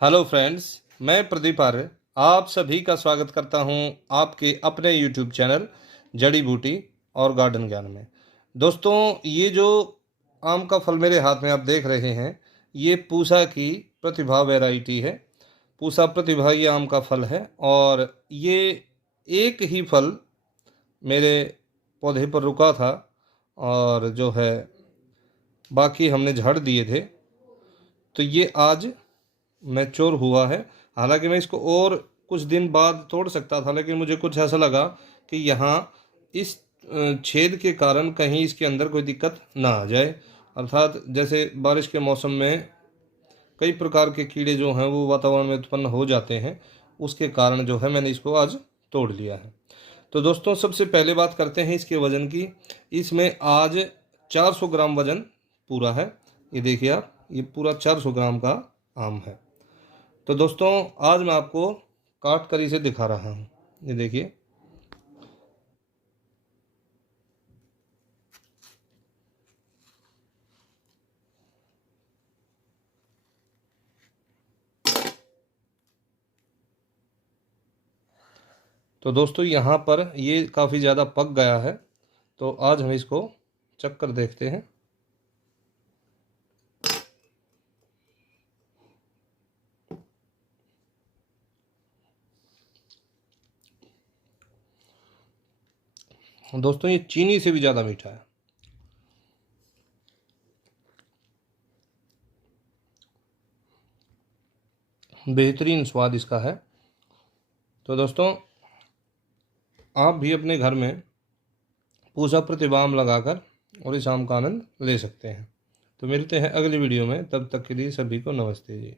Hello friends, मैं प्रदीप आर्य आप सभी का स्वागत करता हूं आपके अपने यूट्यूब चैनल जड़ी बूटी और गार्डन ज्ञान में। दोस्तों, ये जो आम का फल मेरे हाथ में आप देख रहे हैं, ये पूसा की प्रतिभा वैरायटी है। पूसा प्रतिभा ये आम का फल है और ये एक ही फल मेरे पौधे पर रुका था और जो है बाकी हमने झाड़ दिए थे। तो ये आज मैच्योर हुआ है। हालांकि मैं इसको और कुछ दिन बाद तोड़ सकता था, लेकिन मुझे कुछ ऐसा लगा कि यहाँ इस छेद के कारण कहीं इसके अंदर कोई दिक्कत ना आ जाए। अर्थात जैसे बारिश के मौसम में कई प्रकार के कीड़े जो हैं वो वातावरण में उत्पन्न हो जाते हैं, उसके कारण जो है मैंने इसको आज तोड़ लिया है। तो दोस्तों, सबसे पहले बात करते हैं इसके वज़न की। इसमें आज 400 ग्राम वज़न पूरा है। ये देखिए आप, ये पूरा 400 ग्राम का आम है। तो दोस्तों, आज मैं आपको काट कर इसे दिखा रहा हूँ। ये देखिए। तो दोस्तों, यहाँ पर ये काफ़ी ज़्यादा पक गया है। तो आज हम इसको चख कर देखते हैं। दोस्तों, ये चीनी से भी ज़्यादा मीठा है। बेहतरीन स्वाद इसका है। तो दोस्तों, आप भी अपने घर में पूसा प्रतिभा आम लगाकर और इस आम का आनंद ले सकते हैं। तो मिलते हैं अगली वीडियो में, तब तक के लिए सभी को नमस्ते जी।